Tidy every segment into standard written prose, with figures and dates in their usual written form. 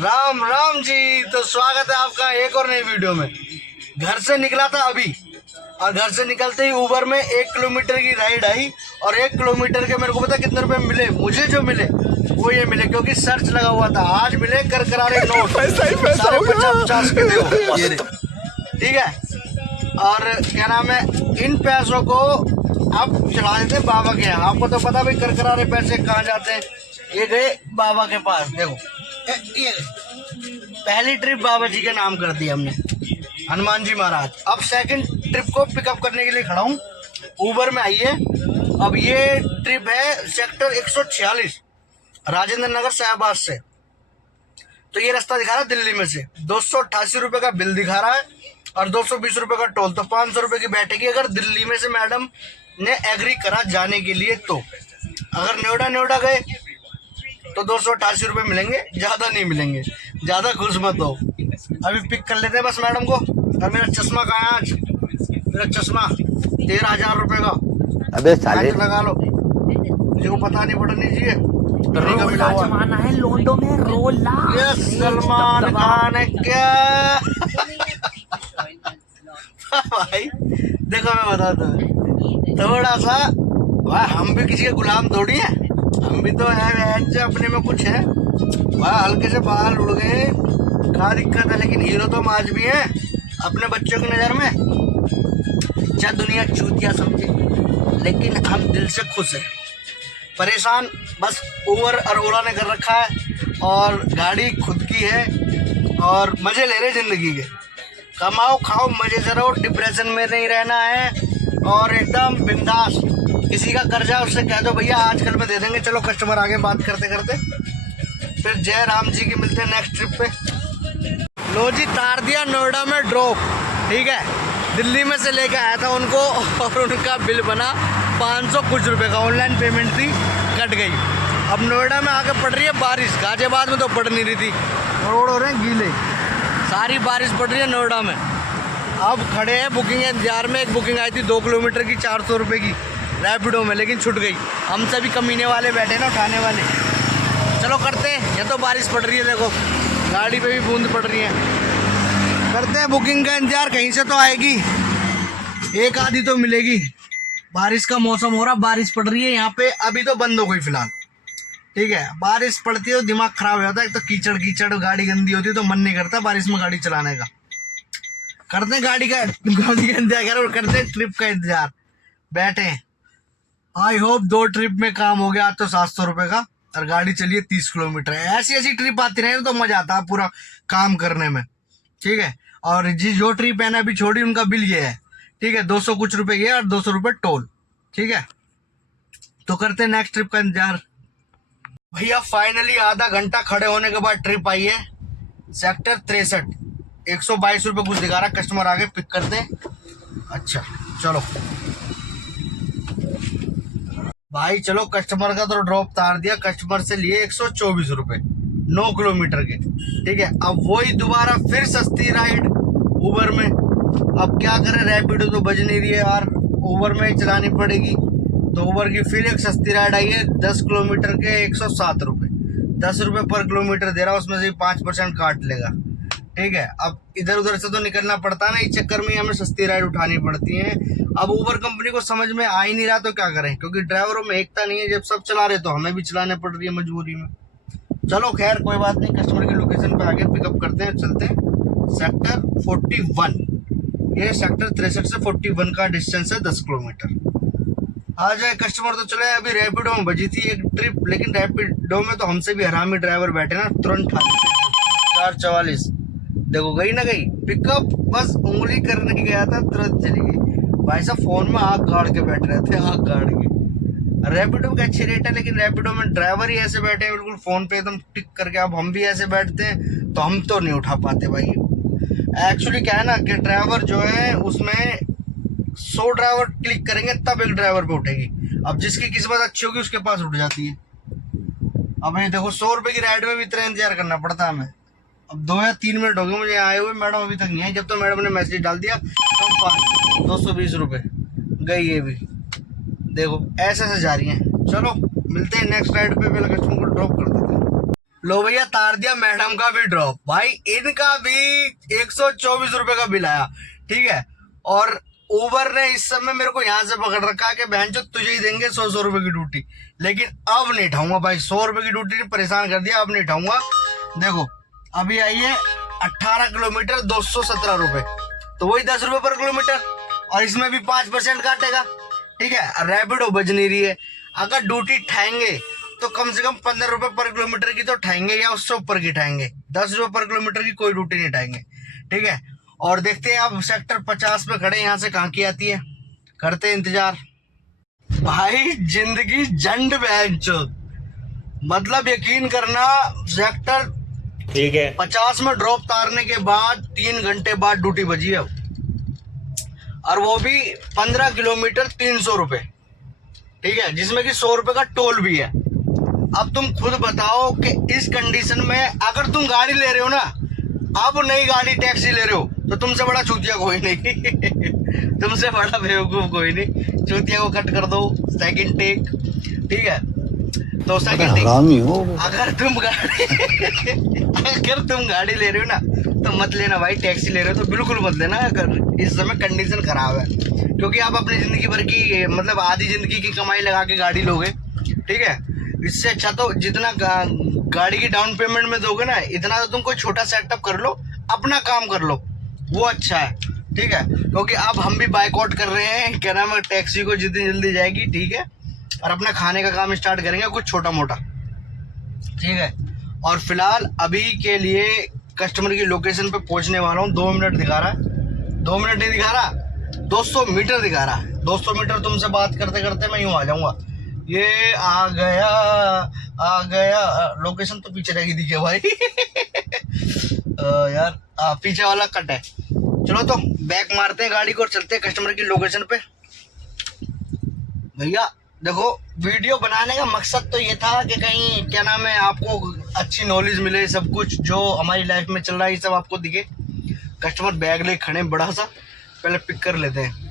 राम राम जी। तो स्वागत है आपका एक और नई वीडियो में। घर से निकला था अभी, और घर से निकलते ही ऊबर में 1 किलोमीटर की राइड आई, और 1 किलोमीटर के मेरे को पता कितने रुपए मिले। मुझे जो मिले वो ये मिले, क्योंकि सर्च लगा हुआ था। आज मिले कर करारे नोट सारे 50-50 के थे ये, ठीक है। और क्या नाम है, इन पैसों को आप चला देते हैं बाबा के यहाँ। आपको तो पता भाई कर करारे पैसे कहाँ जाते हैं। ये गए बाबा के पास, देखो ये पहली ट्रिप बाबा जी के नाम कर दी हमने, हनुमान जी महाराज। अब सेकंड ट्रिप को पिकअप करने के लिए खड़ा हूँ, ऊबर में आइए। अब ये ट्रिप है सेक्टर 146 राजेंद्र नगर शाहबाज से। तो ये रास्ता दिखा रहा है दिल्ली में से। 288 रुपये का बिल दिखा रहा है और 220 रुपये का टोल, तो 500 रुपये की बैठेगी अगर दिल्ली में से मैडम ने एग्री करा जाने के लिए। तो अगर नोएडा गए तो 288 रुपये मिलेंगे, ज़्यादा नहीं मिलेंगे। ज़्यादा खुश मत हो। अभी पिक कर लेते हैं बस मैडम को। और मेरा चश्मा कहाँ है आज? मेरा चश्मा 13,000 रुपये का। अबे साले लगा लो, मुझे को पता नहीं पड़ना चाहिए। रोला जमाना है लोंडो में, रोला। ये सलमान खान है क्या? भाई देखो मैं बताता हूँ थोड़ा सा, भाई हम भी किसी के गुलाम थोड़ी है। हम भी तो है अपने में कुछ है। भाई हल्के से बाल उड़ गए, क्या दिक्कत है, लेकिन हीरो तो हम आज भी हैं अपने बच्चों की नज़र में। चाहे दुनिया चूतिया समझे, लेकिन हम दिल से खुश हैं। परेशान बस उबर और ओला ने कर रखा है, और गाड़ी खुद की है, और मज़े ले रहे ज़िंदगी के। कमाओ खाओ मज़े से रहो, डिप्रेशन में नहीं रहना है, और एकदम बिंदास। किसी का कर्जा उससे कह दो भैया आजकल में दे देंगे। चलो कस्टमर आगे बात करते करते फिर जय राम जी की मिलते हैं नेक्स्ट ट्रिप पे। लो जी, तार दिया नोएडा में ड्रॉप, ठीक है। दिल्ली में से लेकर आया था उनको, और उनका बिल बना 500 कुछ रुपये का। ऑनलाइन पेमेंट थी, कट गई। अब नोएडा में आके पड़ रही है बारिश, गाजियाबाद में तो पड़ नहीं रही थी। रोड हो रहे हैं गीले, सारी बारिश पड़ रही है नोएडा में। अब खड़े हैं बुकिंग इंतजार में। एक बुकिंग आई थी 2 किलोमीटर की 400 रुपये की रैपिडो में, लेकिन छूट गई। हमसे भी कमीने वाले बैठे ना उठाने वाले। चलो करते हैं, ये तो बारिश पड़ रही है, देखो गाड़ी पे भी बूंद पड़ रही है। करते हैं बुकिंग का इंतजार, कहीं से तो आएगी, एक आधी तो मिलेगी। बारिश का मौसम हो रहा, बारिश पड़ रही है यहाँ पे। अभी तो बंद हो गई फिलहाल, ठीक है। बारिश पड़ती है तो दिमाग खराब हो जाता है। एक तो कीचड़ कीचड़, गाड़ी गंदी होती है तो मन नहीं करता बारिश में गाड़ी चलाने का। करते हैं गाड़ी का इंतजार, करते हैं ट्रिप का इंतजार, बैठे। आई होप 2 ट्रिप में काम हो गया। आज तो 700 रुपये का, और गाड़ी चलिए 30 किलोमीटर। ऐसी ऐसी ट्रिप आती रहे तो मजा आता है पूरा काम करने में, ठीक है। और जो ट्रिप है ना अभी छोड़ी, उनका बिल ये है, ठीक है। 200 कुछ रुपए ये और 200 रुपये टोल, ठीक है। तो करते हैं नेक्स्ट ट्रिप का इंतजार। भैया फाइनली आधा घंटा खड़े होने के बाद ट्रिप आई है सेक्टर 63। 122 रुपये कुछ दिखा रहा। कस्टमर आगे पिक करते हैं। अच्छा चलो भाई, चलो कस्टमर का तो ड्रॉप तार दिया। कस्टमर से लिए 124 रुपये 9 किलोमीटर के, ठीक है। अब वही दोबारा फिर सस्ती राइड ऊबर में। अब क्या करें, रैपिडो तो बज नहीं रही है यार, ऊबर में ही चलानी पड़ेगी। तो ऊबर की फिर एक सस्ती राइड आई है 10 किलोमीटर के 107 रुपये। 10 रुपये पर किलोमीटर दे रहा, उसमें से 5% काट लेगा, ठीक है। अब इधर उधर से तो निकलना पड़ता है ना, इस चक्कर में हमें सस्ती राइड उठानी पड़ती है। अब ऊबर कंपनी को समझ में आ ही नहीं रहा तो क्या करें, क्योंकि ड्राइवरों में एकता नहीं है। जब सब चला रहे तो हमें भी चलाने पड़ रही है मजबूरी में। चलो खैर कोई बात नहीं, कस्टमर की लोकेशन पे आगे पिकअप करते हैं, चलते हैं। सेक्टर 41, ये सेक्टर 63 से 41 का डिस्टेंस है, 10 किलोमीटर। आ जाए कस्टमर तो चले। अभी रैपिडो में बजी थी एक ट्रिप, लेकिन रैपिडो में तो हमसे भी हरामी ड्राइवर बैठे ना, तुरंत 444 देखो गई ना गई पिकअप, बस उंगली करने की गया था, तुरंत चली गई। भाई साहब फोन में आग गाड़ के बैठ रहे थे, आग गाड़ के। रैपिडो का अच्छी रेट है, लेकिन रैपिडो में ड्राइवर ही ऐसे बैठे हैं बिल्कुल फोन पे एकदम टिक करके। अब हम भी ऐसे बैठते हैं तो हम तो नहीं उठा पाते भाई। एक्चुअली क्या है ना कि ड्राइवर जो है उसमें 100 ड्राइवर क्लिक करेंगे तब एक ड्राइवर पे उठेगी। अब जिसकी किस्मत अच्छी होगी उसके पास उठ जाती है। अब ये देखो 100 रुपये की राइड में भी इतना इंतजार करना पड़ता है हमें। अब 2 या 3 मिनट हो गए मुझे आए हुए, मैडम अभी तक नहीं आई। जब तो मैडम ने मैसेज डाल दिया कम 220 रुपये गई। ये भी देखो ऐसे ऐसे जा रही हैं। चलो मिलते हैं नेक्स्ट राइड पे, पहले कस्टमर को ड्रॉप कर देते हैं। लो भैया तार दिया मैडम का भी ड्रॉप। भाई इनका भी 124 रुपए का बिल आया, ठीक है। और उबर ने इस समय मेरे को यहाँ से पकड़ रखा है कि बहन जो तुझे ही देंगे 100 रुपए की ड्यूटी, लेकिन अब नहीं उठाऊंगा भाई। 100 रुपए की ड्यूटी ने परेशान कर दिया, अब नहीं उठाऊंगा। देखो अभी आई है 18 किलोमीटर 217 रुपए, तो वही 10 रुपए पर किलोमीटर, और इसमें भी 5% काटेगा, ठीक है। रैपिडो बज नहीं रही है। अगर ड्यूटी उठाएंगे तो कम से कम 15 रुपए पर किलोमीटर की तो उठाएंगे, या उससे ऊपर की उठाएंगे। 10 रुपए पर किलोमीटर की कोई ड्यूटी नहीं उठाएंगे, ठीक है। और देखते हैं आप सेक्टर 50 पे खड़े, यहाँ से कहाँ की आती है, करते हैं इंतजार। भाई जिंदगी जंड बेंचोद, मतलब यकीन करना, सेक्टर ठीक है 50 में ड्रॉप तारने के बाद 3 घंटे बाद ड्यूटी बजी है, और वो भी 15 किलोमीटर 300 रुपए, ठीक है, जिसमें कि 100 रुपए का टोल भी है। अब तुम खुद बताओ कि इस कंडीशन में अगर तुम गाड़ी ले रहे हो ना, अब नई गाड़ी टैक्सी ले रहे हो, तो तुमसे बड़ा चूतिया कोई नहीं तुमसे बड़ा बेवकूफ कोई नहीं। चूतिया को कट कर दो, सेकंड टेक, ठीक है। तो सेकंड टेक, अगर तुम गाड़ी ले रहे हो ना, तो मत लेना भाई। टैक्सी ले रहे हो तो बिल्कुल मत लेना, अगर इस समय कंडीशन खराब है, क्योंकि आप अपनी जिंदगी भर की, मतलब आधी जिंदगी की कमाई लगा के गाड़ी लोगे, ठीक है। इससे अच्छा तो जितना गाड़ी की डाउन पेमेंट में दोगे ना, इतना तो तुम कोई छोटा सेटअप कर लो, अपना काम कर लो, वो अच्छा है, ठीक है। क्योंकि अब हम भी बाइकआउट कर रहे हैं, क्या नाम है, टैक्सी को जितनी जल्दी जाएगी, ठीक है, और अपना खाने का काम स्टार्ट करेंगे कुछ छोटा मोटा, ठीक है। और फिलहाल अभी के लिए कस्टमर की लोकेशन पे पहुंचने वाला हूँ। 2 मिनट दिखा रहा है, 2 मिनट नहीं दिखा रहा, 200 मीटर दिखा रहा है। 200 मीटर तुमसे बात करते करते मैं यूं आ जाऊंगा। ये आ गया लोकेशन तो पीछे रह गई दिखे भाई यार पीछे वाला कट है। चलो तो बैक मारते हैं गाड़ी को और चलते हैं कस्टमर की लोकेशन पे। भैया देखो, वीडियो बनाने का मकसद तो ये था कि कहीं क्या नाम है, आपको अच्छी नॉलेज मिले, सब कुछ जो हमारी लाइफ में चल रहा है ये सब आपको दिखे। कस्टमर बैग ले खड़े बड़ा सा, पहले पिक कर लेते हैं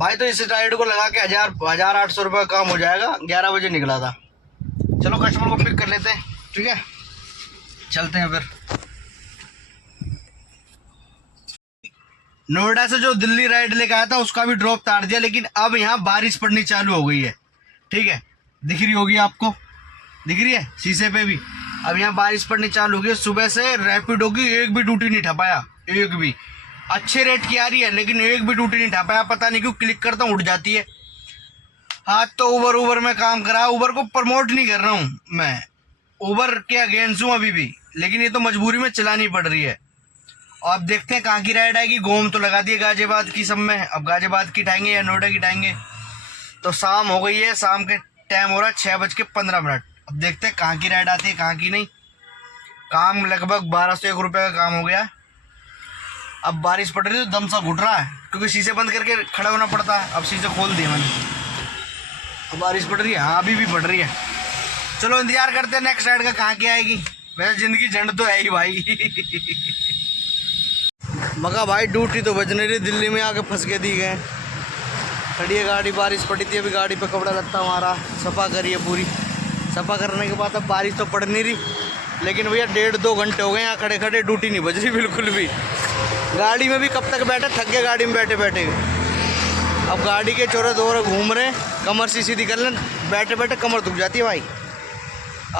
भाई। तो इस राइड को लगा के 1800 रुपये का काम हो जाएगा। 11 बजे निकला था। चलो कस्टमर को पिक कर लेते हैं, ठीक है, चलते हैं फिर। नोएडा से जो दिल्ली राइड लेके आया था उसका भी ड्रॉप तार दिया, लेकिन अब यहाँ बारिश पड़नी चालू हो गई है, ठीक है। दिख रही होगी आपको, दिख रही है शीशे पे भी। अब यहाँ बारिश पड़नी चालू हो गई। सुबह से रैपिडो की एक भी ड्यूटी नहीं ठपाया, एक भी। अच्छे रेट की आ रही है लेकिन एक भी ड्यूटी नहीं ठपाया। पता नहीं क्यों, क्लिक करता हूँ उठ जाती है। आज तो उबर में काम करा। उबर को प्रमोट नहीं कर रहा हूँ मैं, उबर के अगेंस्ट हूँ अभी भी, लेकिन ये तो मजबूरी में चलानी पड़ रही है। और अब देखते हैं कहाँ की राइड आएगी। गोम तो लगा दिए गाजियाबाद की सब में, अब गाजियाबाद की उठाएंगे या नोएडा की उठाएंगे। तो शाम हो गई है, शाम के टाइम हो रहा है 6:15। अब देखते हैं कहाँ की राइड आती है कहाँ की नहीं। काम लगभग 1201 रुपये का काम हो गया। अब बारिश पड़ रही है तो दम सा घुट रहा है, क्योंकि शीशे बंद करके खड़ा होना पड़ता है। अब शीशे खोल दिए मैंने। अब बारिश पड़ रही है, हाँ अभी भी पड़ रही है। चलो इंतजार करते हैं नेक्स्ट राइड का कहाँ की आएगी। वैसे जिंदगी झंड तो है ही भाई मगर भाई ड्यूटी तो बज नहीं रही, दिल्ली में आके फंस के दी गए। खड़ी है गाड़ी, बारिश पड़ी थी, अभी गाड़ी पे कपड़ा लगता हमारा सफ़ा करिए पूरी। सफ़ा करने के बाद अब बारिश तो पड़ नहीं रही, लेकिन भैया 1.5-2 घंटे हो गए यहाँ खड़े खड़े, ड्यूटी नहीं बज रही बिल्कुल भी। गाड़ी में भी कब तक बैठे, थक गए गाड़ी में बैठे बैठे। अब गाड़ी के चोरे दोरे घूम रहे, कमर सी सीधी कर लें, बैठे बैठे कमर दुख जाती है भाई।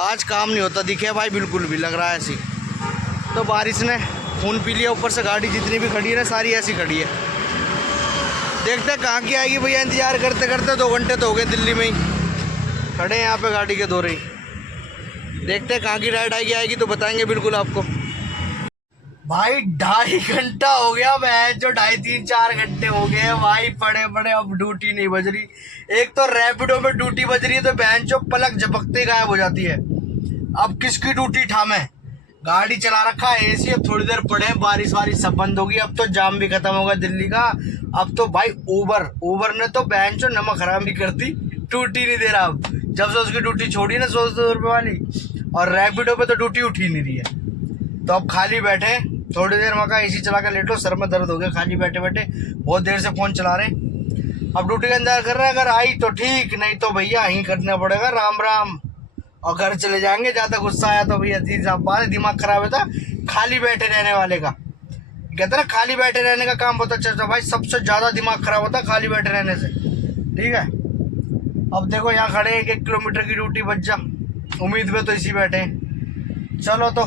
आज काम नहीं होता दिखे भाई, बिल्कुल भी लग रहा है ऐसी। तो बारिश ने खून पी लिया, ऊपर से गाड़ी जितनी भी खड़ी है ना सारी ऐसी खड़ी है। देखते हैं कहाँ की आएगी भैया। इंतजार करते करते 2 घंटे तो हो गए दिल्ली में ही खड़े हैं यहाँ पे गाड़ी के दौरे ही। देखते हैं कहाँ की राइड आएगी तो बताएंगे बिल्कुल आपको। भाई 2.5 घंटा हो गया, मैं जो 2.5, 3, 4 घंटे हो गए भाई पड़े पड़े। अब ड्यूटी नहीं बज रही। एक तो रैपिडो में ड्यूटी बज रही है तो बहन जो पलक झपकते गायब हो जाती है। अब किसकी ड्यूटी ठामे, गाड़ी चला रखा है एसी। अब थोड़ी देर पड़े, बारिश वारिश सब बंद होगी। अब तो जाम भी खत्म होगा दिल्ली का। अब तो भाई उबर ने तो बहन जो नमक हराम भी कर दी, ड्यूटी नहीं दे रहा। अब जब से उसकी ड्यूटी छोड़ी ना 100 रुपये वाली, और रैपिडो पे तो ड्यूटी उठी नहीं रही है। तो अब खाली बैठे, थोड़ी देर मका एसी चला कर लेटो, सर में दर्द हो गया खाली बैठे बैठे। बहुत देर से फोन चला रहे, अब ड्यूटी का इंतजार कर रहे हैं। अगर आई तो ठीक, नहीं तो भैया यहीं करना पड़ेगा। राम राम। और घर चले जाएंगे। ज्यादा गुस्सा आया तो भैया जी साहब बात, दिमाग खराब है था खाली बैठे रहने वाले का। कहते ना खाली बैठे रहने का काम बहुत अच्छा था भाई, सबसे ज्यादा दिमाग खराब होता खाली बैठे रहने से। ठीक है, अब देखो यहाँ खड़े 1 किलोमीटर की ड्यूटी बच जा, उम्मीद में तो इसी बैठे हैं। चलो तो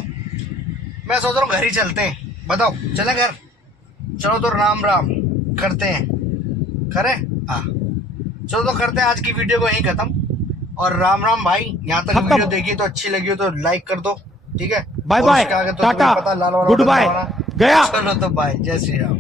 मैं सोच रहा हूँ घर ही चलते हैं, बताओ चले घर? चलो तो राम राम करते हैं, करें? हाँ चलो तो करते हैं आज की वीडियो को यहीं खत्म। और राम राम भाई, यहाँ तक वीडियो देखी तो अच्छी लगी हो तो लाइक कर दो, ठीक है? बाय और बाय, उसके आगे तो टाटा, तुम्हें पता लाल वाला गुड बटन बाय, दबाना। गया। चलो तो बाय, जय श्री राम।